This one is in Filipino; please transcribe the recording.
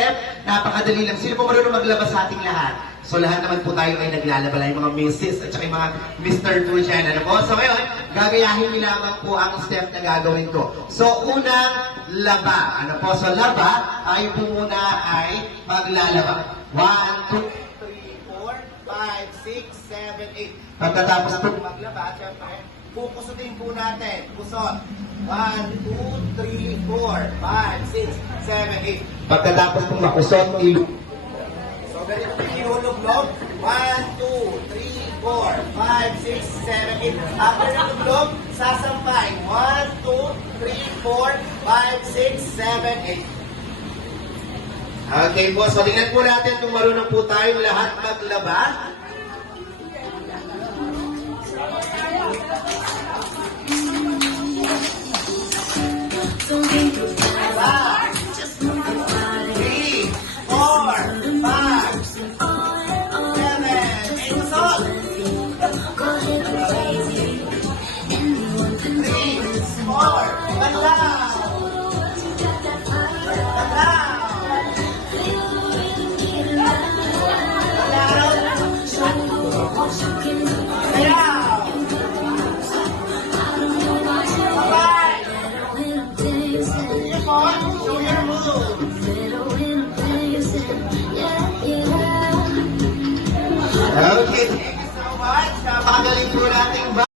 step, napakadali lang. Sino po marunong maglaba sa ating lahat? So lahat naman po tayo ay naglalaba lang, yung mga Mrs. at saka yung mga Mr. po dyan. Ano po? So ngayon, gagayahin niyo lamang po ang step na gagawin ko. So unang laba. Ano po? So laba, tayo po muna ay maglalaba. 1, 2, 3, 4, 5, 6, 7, 8. Pagkatapos po maglaba, syempre, pukusutin po natin. Kusot. 1, 2, 3, 4, 5, 6, 7, 8. Pagkatapos po makusot, so ganyan po ihuluglog. 1, 2, 3, 4, 5, 6, 7, 8. After nuluglog, sasampay. 1, 2, 3, 4, 5, 6, 7, 8. Okay po, so tingnan po natin kung marunong po tayong lahat maglaba. Okay, thank you so much. Napakagaling po natin.